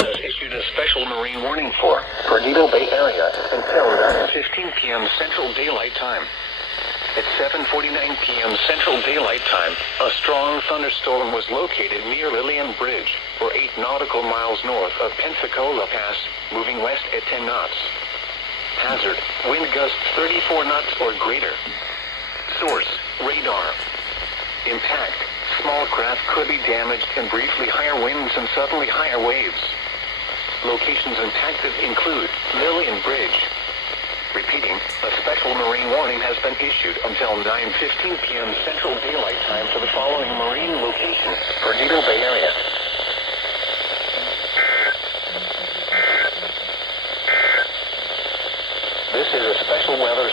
Has issued a special marine warning for Perdido Bay area until 9:15 p.m. Central Daylight Time. At 7:49 p.m. Central Daylight Time, a strong thunderstorm was located near Lillian Bridge, or 8 nautical miles north of Pensacola Pass, moving west at 10 knots. Hazard: wind gusts 34 knots or greater. Source: radar. Impact: small craft could be damaged and briefly higher winds and suddenly higher waves. Locations impacted include Lillian Bridge. Repeating, a special marine warning has been issued until 9:15 p.m. Central Daylight Time for the following marine locations: Perdido Bay area. This is a special weather